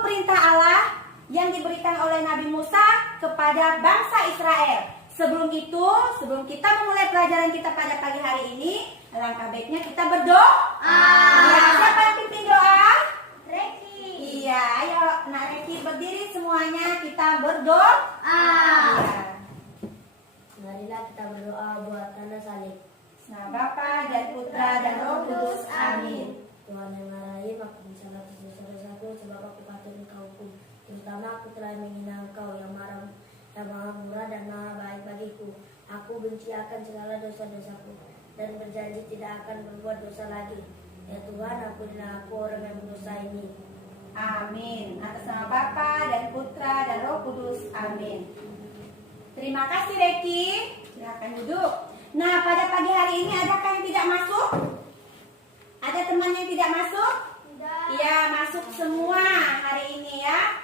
perintah Allah yang diberikan oleh Nabi Musa kepada bangsa Israel. Sebelum itu, sebelum kita memulai pelajaran kita pada pagi hari ini, alangkah baiknya kita berdoa. Ya, siapa yang pimpin doa? Reki. Iya, ayo Nak Reki berdiri semuanya, kita berdoa. Iya. Marilah kita berdoa buat tanda salib. Nah, Bapa dan Putra dan Roh Kudus. Amin. Tuhan yang marahi, maka misalnya dosa-dosaku, sebab aku patut Engkau hukum. Terutama aku telah menghina Engkau yang maha murah dan maha baik bagiku. Aku benci akan segala dosa-dosaku dan berjanji tidak akan berbuat dosa lagi. Ya Tuhan, ampunilah aku orang yang berdosa ini. Amin. Atas nama Bapa dan Putra dan Roh Kudus. Amin. Terima kasih Reki. Silakan duduk. Nah, pada pagi hari ini adakah yang tidak masuk? Ada teman yang tidak masuk? Tidak. Iya, masuk semua hari ini ya.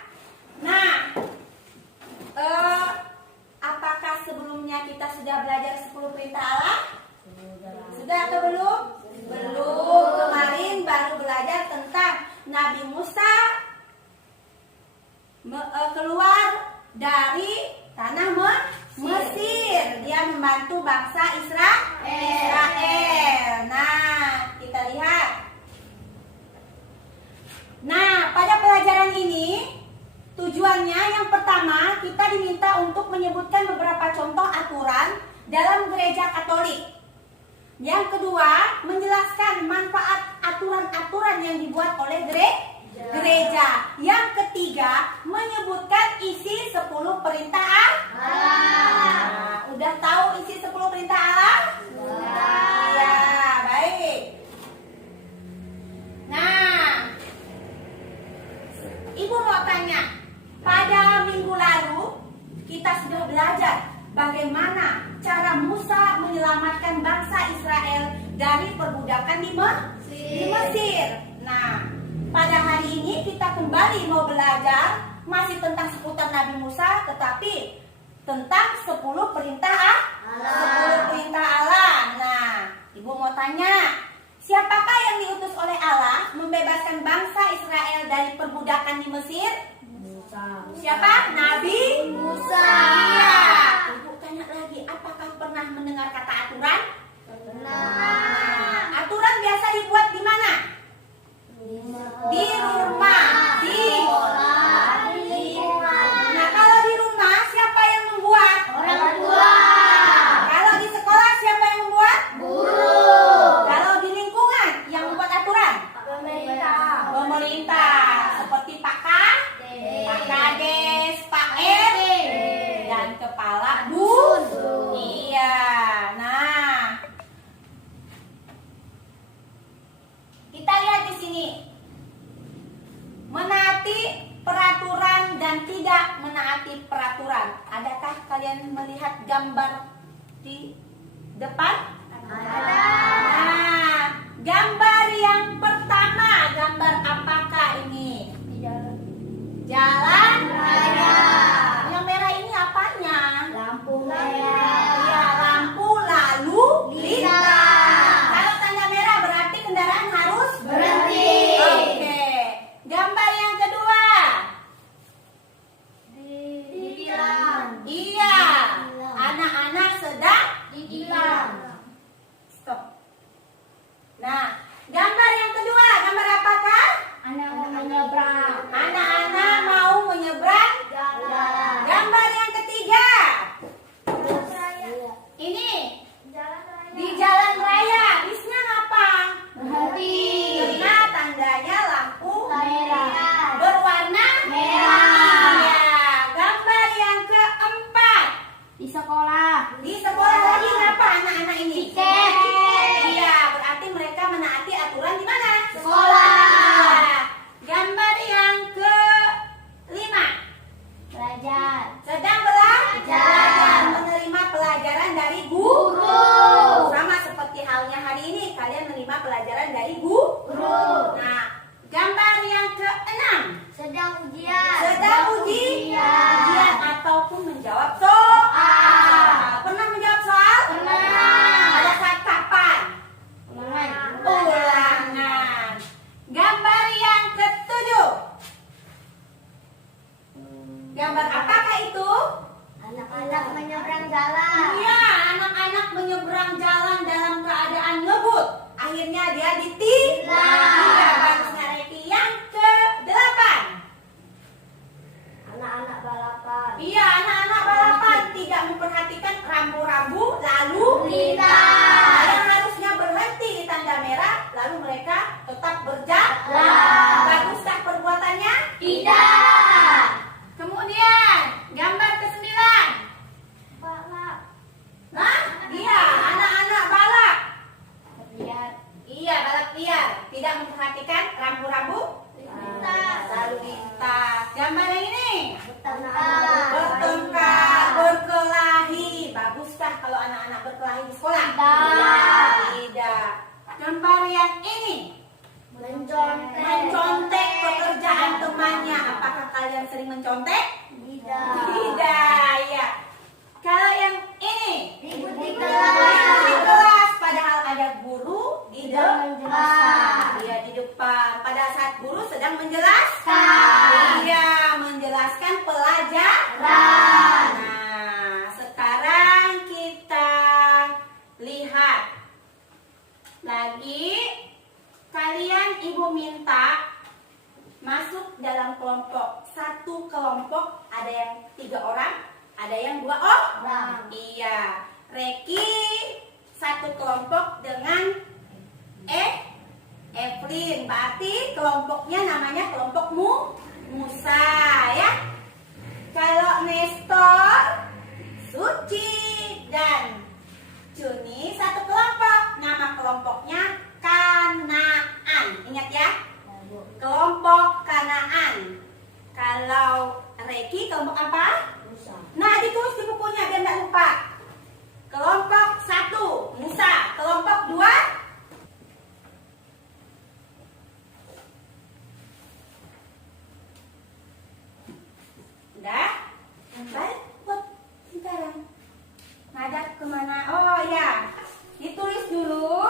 Nah, apakah sebelumnya kita sudah belajar 10 perintah Allah? Sudah atau belum? Belum. Kemarin baru belajar tentang Nabi Musa keluar dari tanah Mesir. Dia membantu bangsa Israel. Nah, kita lihat. Nah, pada pelajaran ini tujuannya yang pertama kita diminta untuk menyebutkan beberapa contoh aturan dalam gereja Katolik. Yang kedua, menjelaskan manfaat aturan-aturan yang dibuat oleh gereja. Yang ketiga, menyebutkan isi 10 perintah Allah. Nah, udah tahu isi 10 perintah Allah? Ya, baik. Nah, Ibu mau tanya, pada minggu lalu kita sudah belajar bagaimana cara Musa menyelamatkan bangsa Israel dari perbudakan di Mesir. Nah, pada hari ini kita kembali mau belajar masih tentang seputar Nabi Musa, tetapi tentang 10 perintah Allah. 10 perintah Allah. Nah, Ibu mau tanya, siapakah yang diutus oleh Allah membebaskan bangsa Israel dari perbudakan di Mesir? Musa. Siapa? Nabi Musa. Iya. Ibu tanya lagi, apakah pernah mendengar kata aturan? Nah, aturan biasa dibuat di mana? Di rumah. Nah, kalau di rumah siapa yang membuat? Orang tua. Kalau di sekolah siapa yang membuat? Guru. Kalau di lingkungan yang membuat aturan? Pemerintah. Pemerintah. Seperti Pak Kades, Pak RT, dan kepala dusun. Iya. Nah, kita lihat di sini. Menaati peraturan dan tidak menaati peraturan. Adakah kalian melihat gambar di depan? Ada. Nah, gambar yang pertama, gambar apakah ini? Jalan raya. Yang merah ini apanya? Lampu Iya, lampu lalu lintas. Kalau tanda merah berarti kendaraan harus Berhenti. Oke. Gambar yang kedua. Ditilang. Iya, anak-anak sedang Ditilang. stop. Nah, gambar yang kedua. retak. Gambar yang ini. Bertengkar. Bertengkar, berkelahi. Baguskah kalau anak-anak berkelahi di sekolah? Tidak. Tidak. Gambar yang ini. Mencontek. Mencontek pekerjaan temannya. Apakah kalian sering mencontek? Tidak. Tidak, ya. Kalau yang ini. Ribut di Di kelas. kelas, padahal ada guru di depan. menjelaskan. Iya, di depan. Pada saat guru sedang menjelaskan. Iya, menjelaskan pelajaran. Nah, sekarang kita lihat lagi. Kalian ibu minta masuk dalam kelompok. Satu kelompok ada yang 3 orang, ada yang 2 orang. Iya, Reki satu kelompok dengan Evelyn. Berarti kelompoknya namanya kelompok Musa, ya. Kalau Nestor, Suci, dan Juni satu kelompok. Nama kelompoknya Kanaan. Ingat ya, kelompok Kanaan. Kalau Reki kelompok apa? Nah, ditulis di bukunya biar nggak lupa. Kelompok 1 Musa, kelompok 2 udah. Baik, buat sekarang ngadap kemana? Oh ya, ditulis dulu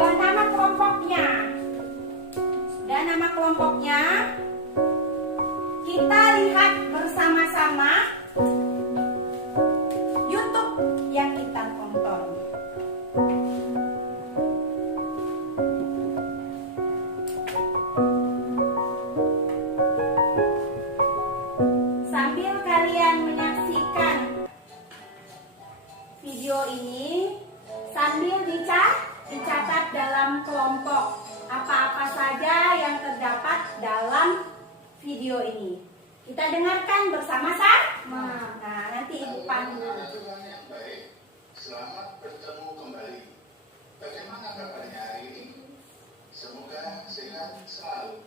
nama kelompoknya. Dan nama kelompoknya kita lihat bersama-sama YouTube yang kita tonton. Sambil kalian menyaksikan video ini, sambil dicatat dalam kelompok apa-apa saja yang terdapat dalam video ini. Kita dengarkan bersama-sama. Nah, nanti Ibu pandu. Tuhan yang baik, selamat bertemu kembali. Bagaimana kabarnya hari ini? Semoga sehat selalu.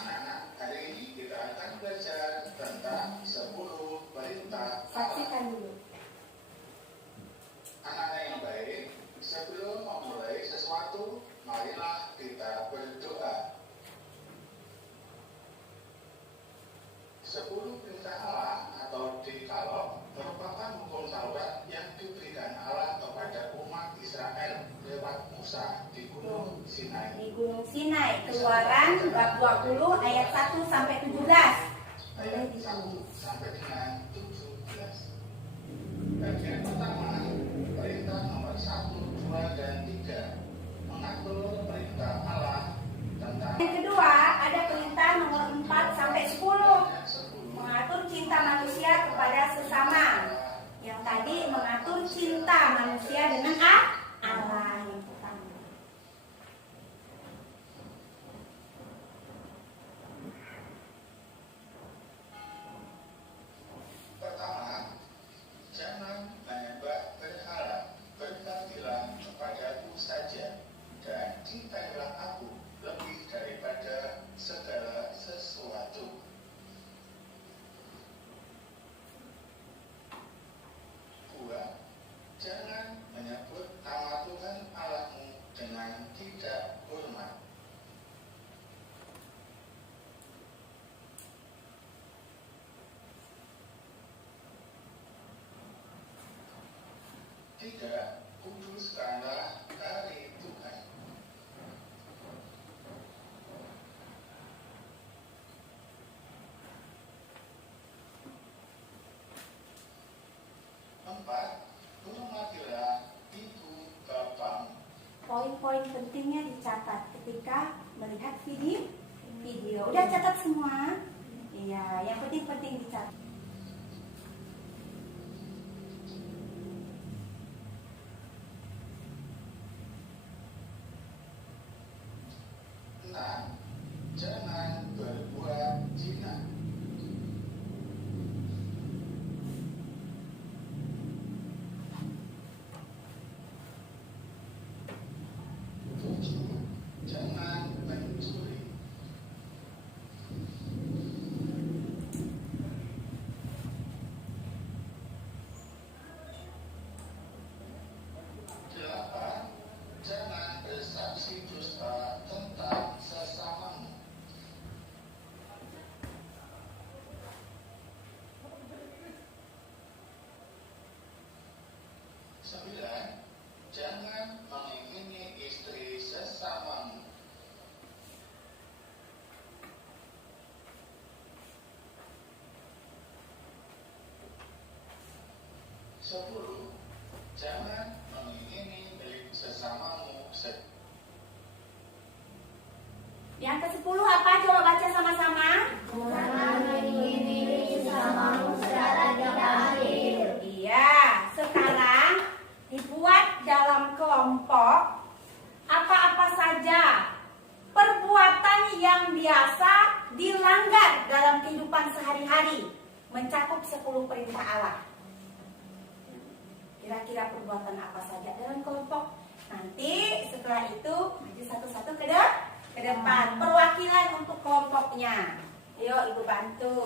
Anak-anak, hari ini kita akan belajar tentang 10 perintah Allah. Saksikan dulu. Anak-anak yang baik, sebelum memulai sesuatu, marilah kita berdoa. 10 perintah Allah atau Dekalog merupakan hukum Taurat yang diberikan Allah kepada umat Israel lewat Musa di Gunung Sinai. Di Gunung Sinai, Keluaran bab 20 ayat 1 sampai 17. Ayat 1 sampai dengan 17. Bagian pertama, perintah nomor 1, 2, dan 3 mengatur perintah Allah tentang Yang kedua, ada perintah nomor 4 sampai 10 mengatur cinta manusia kepada sesama. Yang tadi mengatur cinta manusia dengan Allah yang pertama. Pertama, jangan menyembah berhala, berbaktilah kepadaku saja, dan cintailah aku lebih daripada segala sesuatu. Dua, jangan menyebut nama Tuhan Allahmu dengan tidak hormat. Tiga, kuduskanlah hari Tuhan. Empat, hormatilah ibu bapamu. Poin-poin pentingnya dicatat ketika melihat video. Udah catat semua? Iya, yang penting-penting dicatat. Enam, jangan berbuat zina. Tujuh, jangan mencuri. 10. Jangan mengingini milik sesamamu. Yang ke-10 apa? Coba baca sama-sama. Jangan mengingini sesamamu secara tidak adil. Iya, sekarang dibuat dalam kelompok apa-apa saja perbuatan yang biasa dilanggar dalam kehidupan sehari-hari, mencakup 10 perintah Allah. Kira-kira perbuatan apa saja dalam kelompok? Nanti setelah itu maju satu-satu ke depan, perwakilan untuk kelompoknya. Ayo Ibu bantu.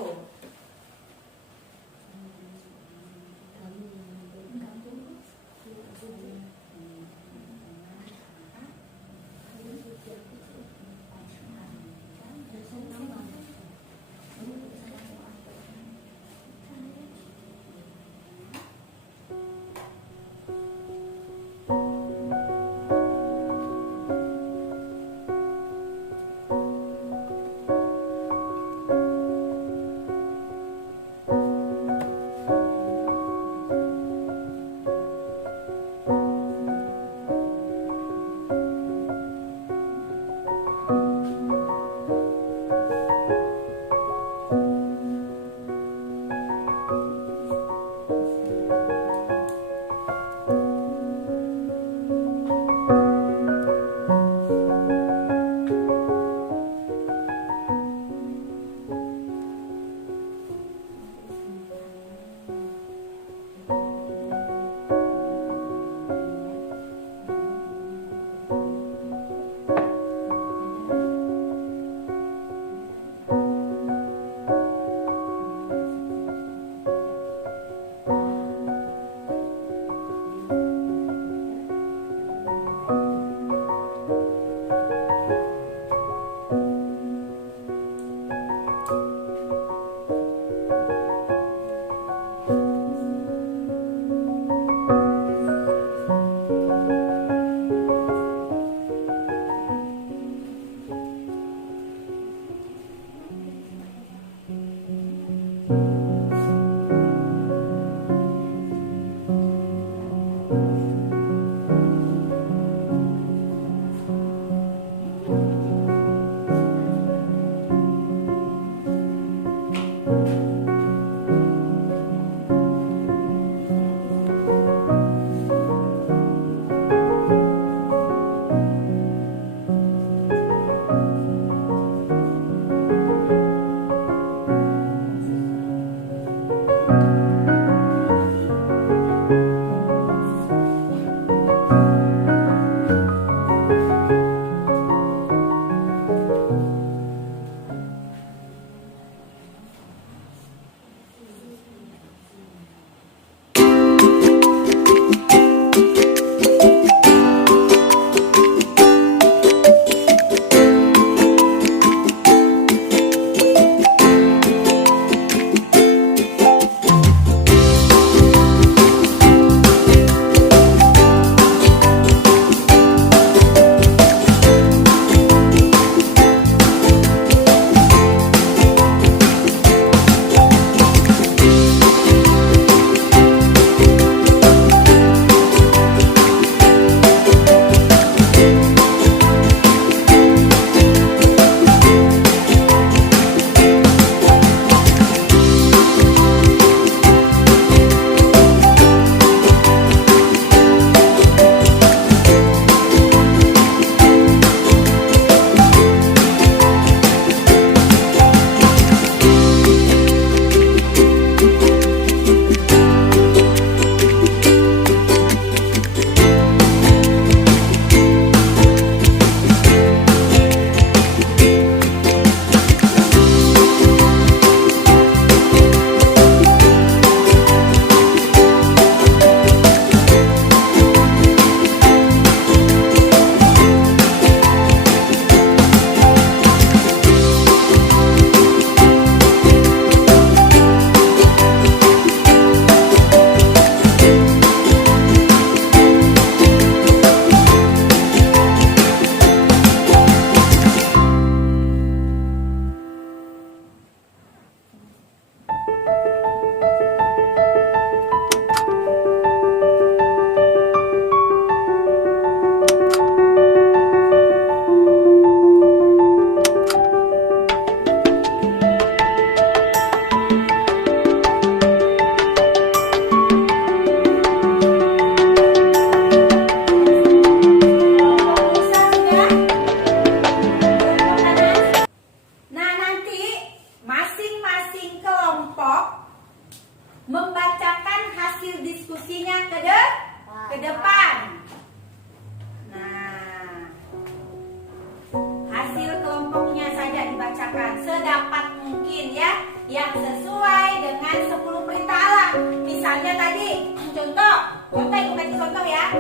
contoh ya.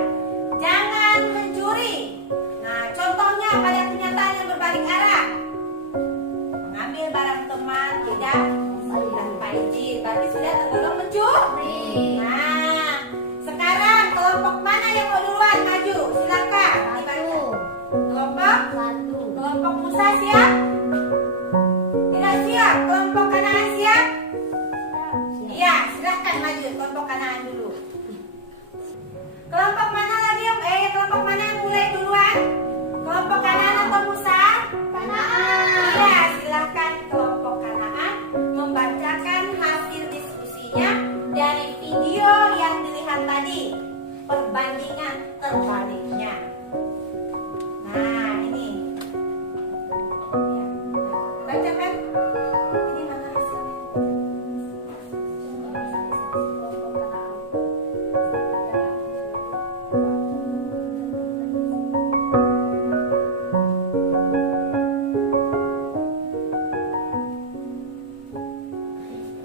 Jangan mencuri. Nah, contohnya pada kenyataan yang berbalik arah. Mengambil barang teman tidak tanpa izin, berarti sudah tergolong mencuri. Nah, sekarang kelompok mana yang mau duluan maju? Silakan dibaca. Kelompok Musa siap? Tidak siap. Kelompok Kanaan siap? Iya, silahkan maju kelompok Kanaan dulu. Kelompok mana lagi yang kelompok mana yang mulai duluan? Kelompok Kanaan atau Musa? Kanaan. Iya, silahkan kelompok Kanaan membacakan hasil diskusinya dari video yang dilihat tadi. Perbandingan terbaliknya. Nah, ini. Ya. Bacakan. Ini mana hasilnya?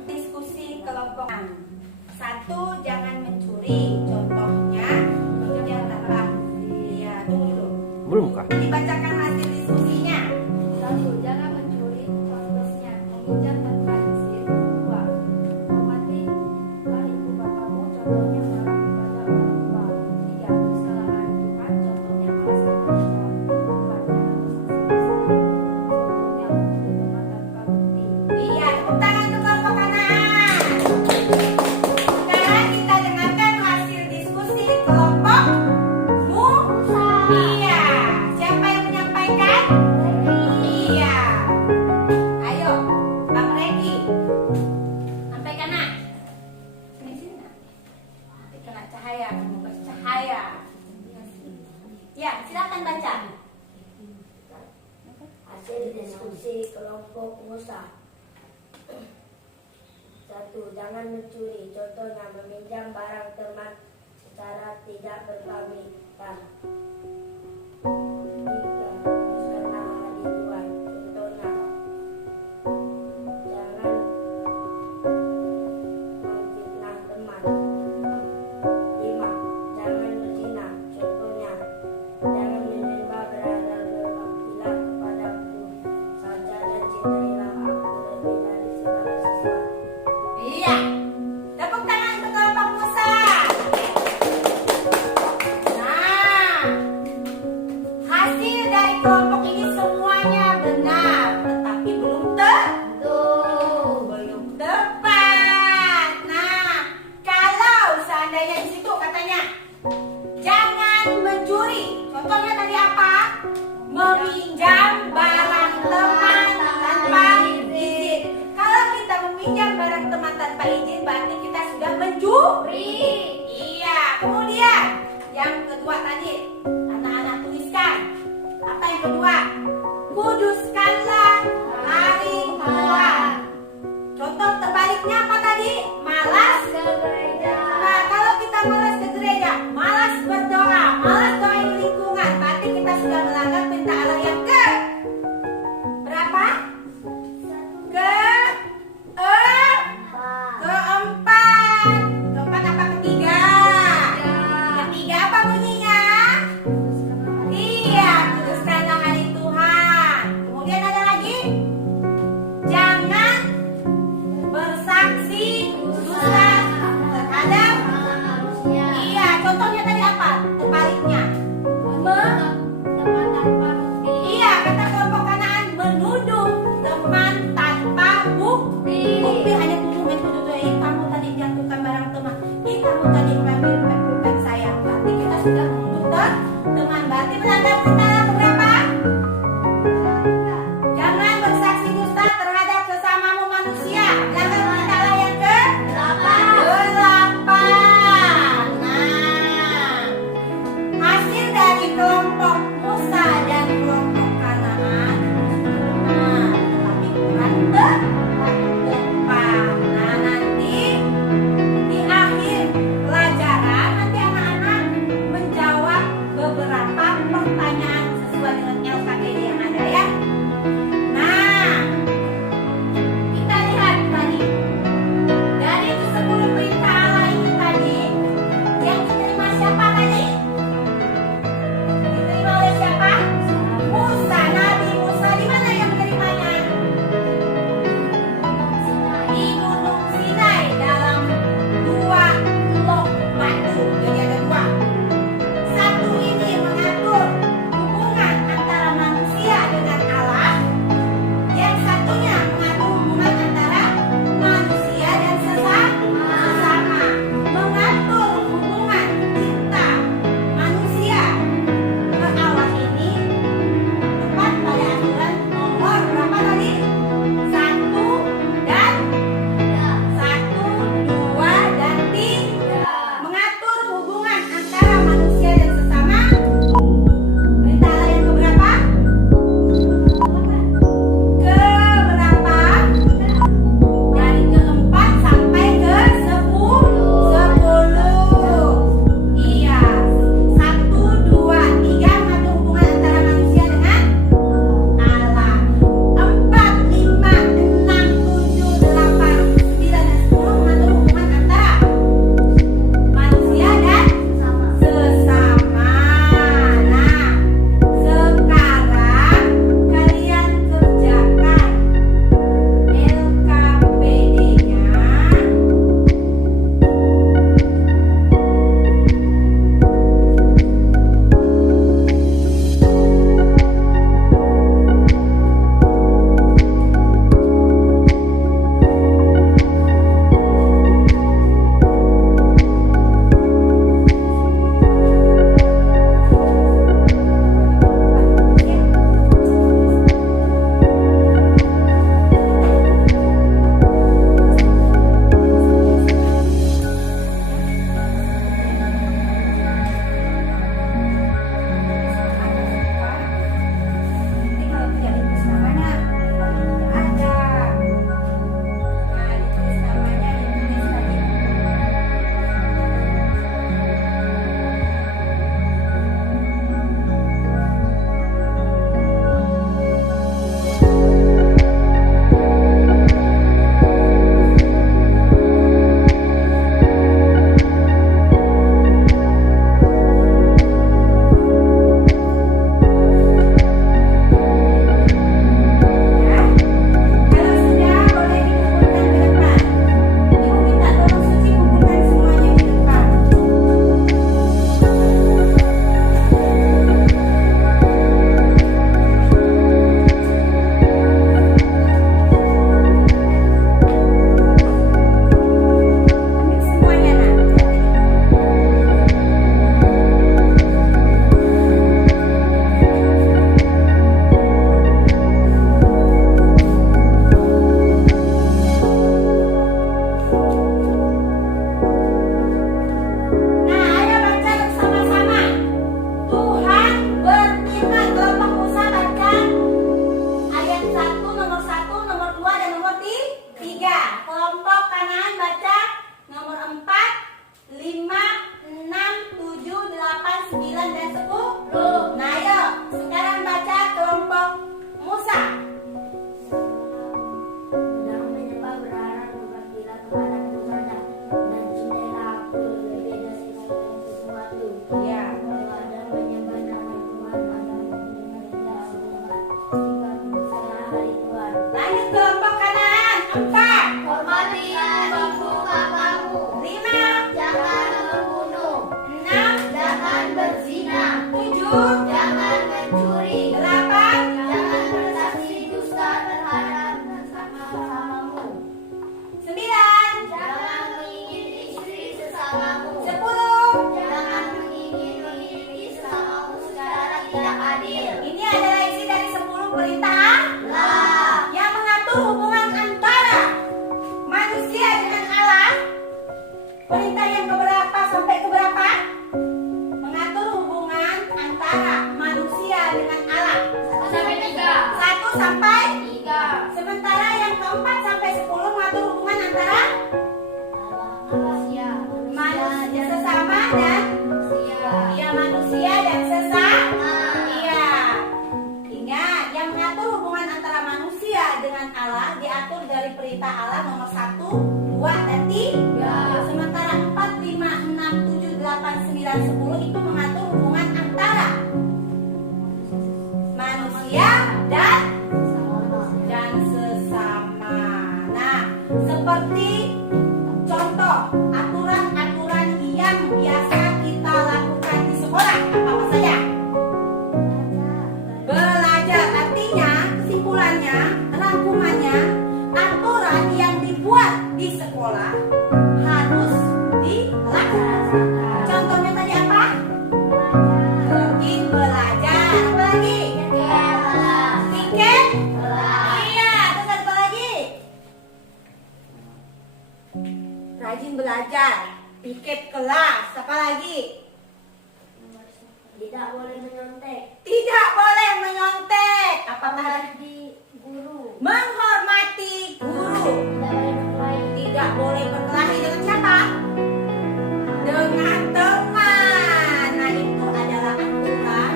Diskusi kelompok. 1, jangan mencuri. Contohnya, yang apa? Iya, tunggu dulu. Belum kah? Dibacakan hasil diskusinya. 1. Jangan mencuri. Contohnya, meminjam tanpa izin. 2. Hormati ibu bapakmu. Contohnya, marah kepada orang tua. 3. Bersalah hari Tuhan. Contohnya, malas bekerja. 4. Jangan bersaksi-saksi. Contohnya, menuduh teman tanpa bukti. Iya, tepuk tangan untuk kelompok Kanaan. Sekarang kita dengarkan hasil diskusi kelompok Musa. Iya, siapa yang menyampaikan? Iya. Ayo, Bang Regi. Sampaikan nak. Sini nak. Nanti kena cahaya, semoga cahaya. Ya, silakan baca. Hasil diskusi kelompok Musa. 1. Jangan mencuri. Contohnya meminjam barang teman secara tidak berpamitan. 3. Bersalah hari Tuhan. Contohnya jangan memfitnah teman. 5. Jangan berzina. Contohnya jangan menyembah berhala berwakilah kepadaku saja dan cintailah aku lebih dari segala sesuatu. Iya. Tepuk tangan untuk kelompok Musa. Nah, hasil dari kelompok ini semuanya benar, tetapi belum tepat. Nah, kalau seandainya di situ katanya jangan mencuri. Contohnya tadi apa? Meminjam barang teman tanpa izin. Kalau kita meminjam barang teman tanpa izin, berarti kita sudah mencuri. Iya. Kemudian yang kedua tadi, anak-anak tuliskan. Apa yang kedua? Kuduskanlah hari Tuhan. Contoh terbaliknya apa tadi? Malas ke gereja. Nah, kalau kita malas ke gereja, malas berdoa, malas doain lingkungan, berarti kita sudah melanggar perintah Allah yang ke berapa? Keempat. Keempat apa ketiga? Ketiga apa bunyinya? Iya, kuduskanlah hari Tuhan. Kemudian ada lagi? Jangan bersaksi Iya. Sementara yang keempat sampai 10 mengatur hubungan antara manusia sesama dan manusia dan sesama. Iya. Ingat, yang mengatur hubungan antara manusia dengan Allah diatur dari perintah Allah nomor 1, 2, dan 3. Sementara 4, 5, 6, 7, 8, 9, 10 itu mengatur hubungan antara manusia dan sesama. Nah, seperti contoh aturan-aturan yang biasa kita lakukan di sekolah, apa saja? Belajar, artinya kesimpulannya, rangkumannya, aturan yang dibuat di sekolah harus dilaksanakan. Contohnya tadi apa? Rajin belajar. Apa lagi? Tiket? Iya, terus apa lagi? Rajin belajar, piket kelas, apa lagi? Tidak boleh menyontek. Tidak boleh menyontek. Apa lagi? Di guru. Menghormati guru. Tidak boleh berkelahi. Tidak boleh berkelahi dengan siapa? Dengan teman. Nah, itu adalah aturan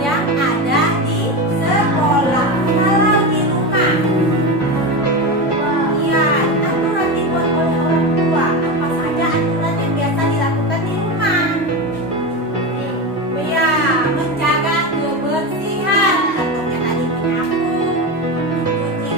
yang ada di sekolah. Kalau di rumah, ya, aturan dibuat oleh orang tua. Apa saja aturan yang biasa dilakukan di rumah? Ya, menjaga kebersihan. Contohnya tadi menyapu, mencuci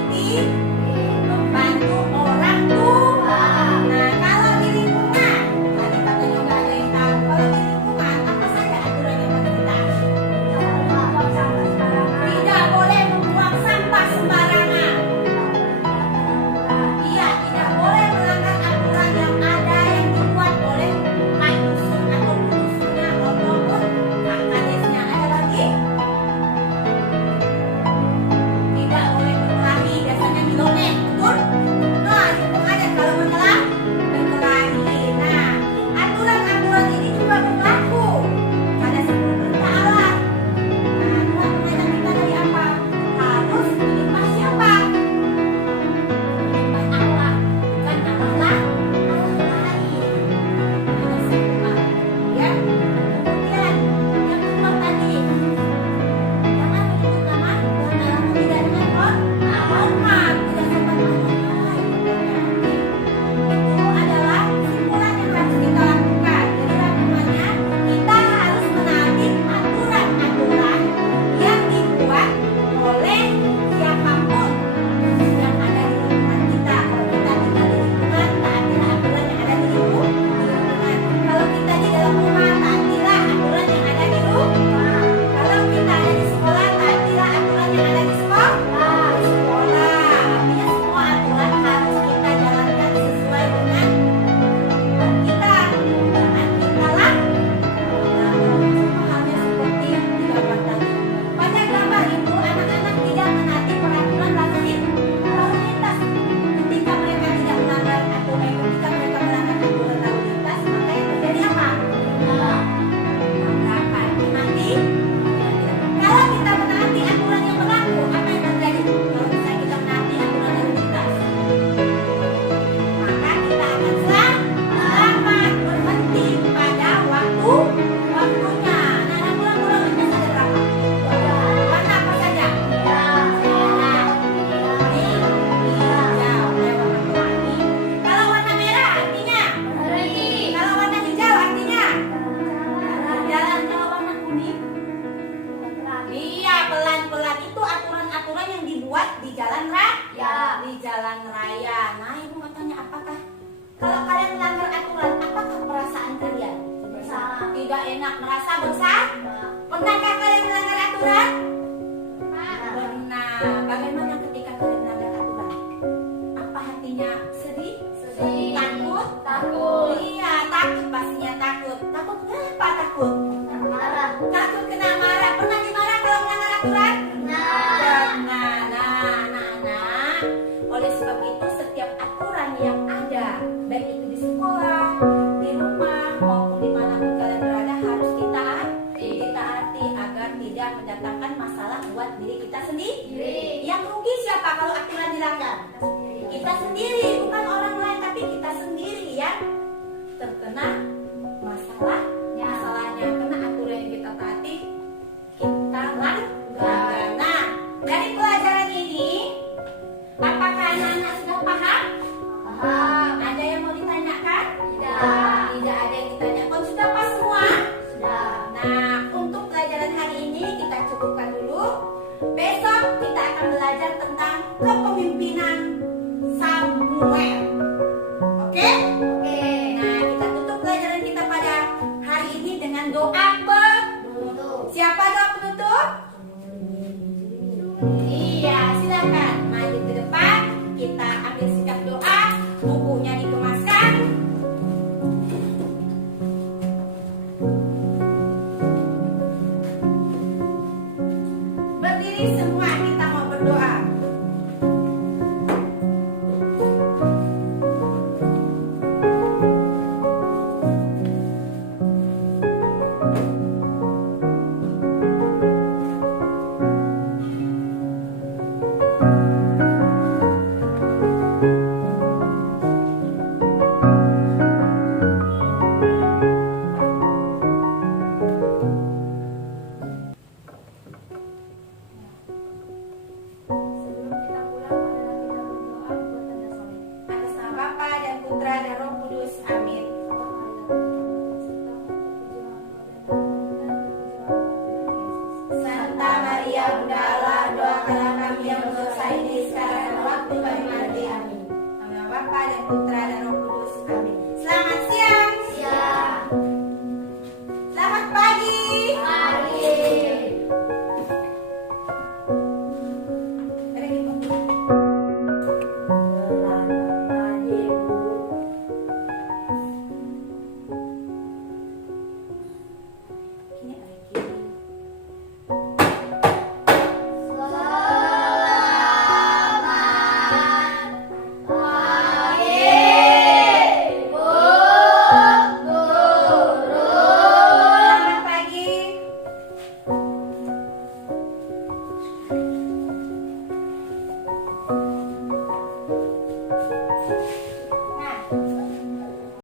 ini sekarang, dan waktu kami mati. Amin. Nama Bapa dan Putra dan Roh Kudus.